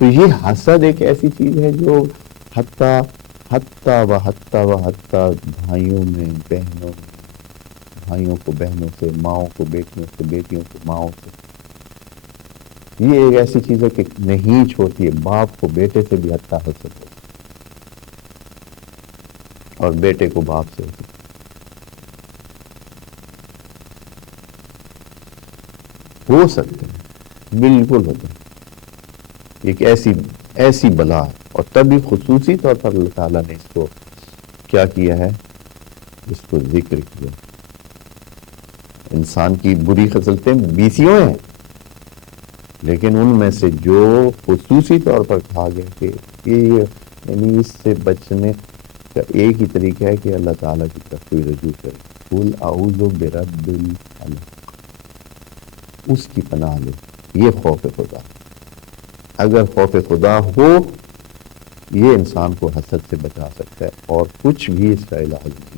تو یہ حسد ایک ایسی چیز ہے جو حتیٰ بھائیوں میں، بہنوں میں، بھائیوں کو بہنوں سے، ماؤں کو بیٹیوں سے، بیٹیوں کو ماؤں سے، یہ ایک ایسی چیز ہے کہ نہیں چھوڑتی ہے. باپ کو بیٹے سے بھی حتیٰ حسد ہو، اور بیٹے کو باپ سے ہو سکتے ہیں، بالکل ہوتا ہے. ایک ایسی بلا ہے، اور تبھی خصوصی طور پر اللہ تعالیٰ نے اس کو کیا کیا ہے، اس کو ذکر کیا. انسان کی بری خصلتیں بیسیوں ہیں، لیکن ان میں سے جو خصوصی طور پر کہا گیا کہ یہ یعنی اس سے بچنے کا ایک ہی طریقہ ہے کہ اللہ تعالیٰ کی طرف رجوع کرے. قل اعوذ برب الفلق، اس کی پناہ لو. یہ خوف خدا، اگر خوف خدا ہو یہ انسان کو حسد سے بچا سکتا ہے، اور کچھ بھی اس کا علاج نہیں.